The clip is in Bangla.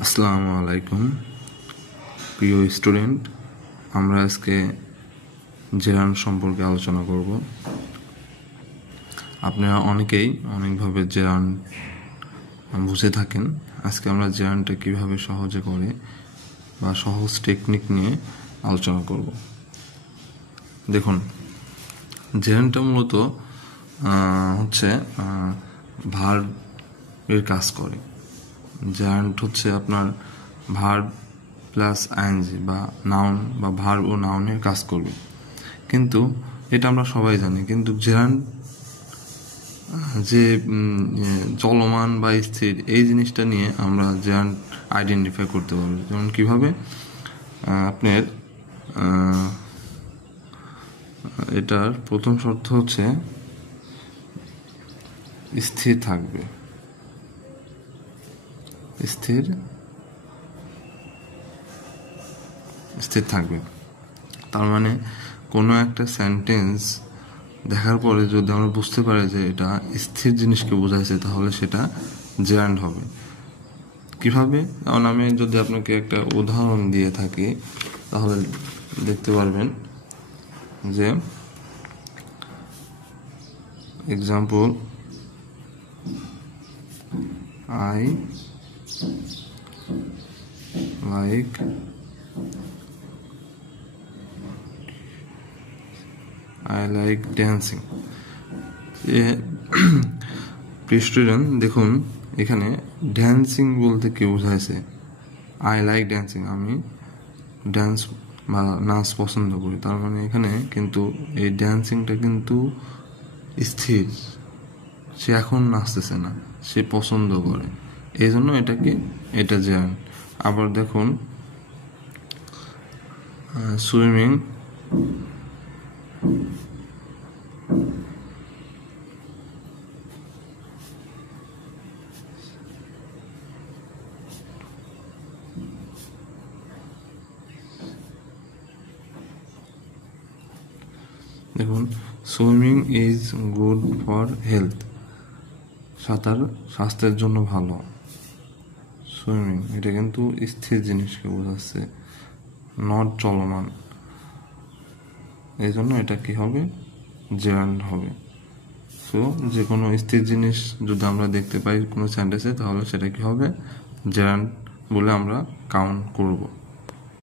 আসসালামু আলাইকুম প্রিয় স্টুডেন্ট, আমরা আজকে জেরান্ড সম্পর্কে আলোচনা করব। আপনারা অনেকেই অনেকভাবে জেরান্ড বুঝে থাকেন। আজকে আমরা জেরান্ডটা কিভাবে সহজে করে বা সহজ টেকনিক নিয়ে আলোচনা করব। দেখুন, জেরান্ডটা মূলত হচ্ছে ভার্বের কাজ করে। জেরান্ড হচ্ছে আপনার ভার্ব প্লাস আইএনজি বা নাউন বা ভার্ব ও নাউনের কাজ করবে, কিন্তু এটা আমরা সবাই জানি। কিন্তু জেরান্ড যে চলমান বা স্থির, এই জিনিসটা নিয়ে আমরা জেরান্ড আইডেন্টিফাই করতে পারবো। যেমন কিভাবে আপনার এটার প্রথম শর্ত হচ্ছে স্থির থাকবে। স্থির থাকবে তার মানে কোনো একটা সেন্টেন্স দেখার পরে যদি আমরা বুঝতে পারি যে এটা স্থির জিনিসকে বোঝাইছে, তাহলে সেটা জেরান্ড হবে। কিভাবে? কারণ আমি যদি আপনাকে একটা উদাহরণ দিয়ে থাকি, তাহলে দেখতে পারবেন যে example, I like dancing. Student দেখুন, এখানে ড্যান্সিং বলতে কি বোঝাইছে? আই লাইক ড্যান্সিং, আমি ড্যান্স বা নাচ পছন্দ করি। তার মানে এখানে কিন্তু এই ড্যান্সিংটা কিন্তু স্থির, সে এখন নাচতেছে না, সে পছন্দ করে, এই জন্য এটা জেরান্ড। আবার দেখুন, সুইমিং দেখুন, swimming is good for health, সাঁতার স্বাস্থ্যের জন্য ভালো। সুইমিং এটা কিন্তু স্থির জিনিসকে বোঝাচ্ছে, নট চলমান, এই জন্য এটা কি হবে? জেরান্ড হবে। সো যে কোনো স্থির জিনিস যদি আমরা দেখতে পাই কোনো সেন্টেন্সে, তাহলে সেটা কি হবে? জেরান্ড বলে আমরা কাউন্ট করব।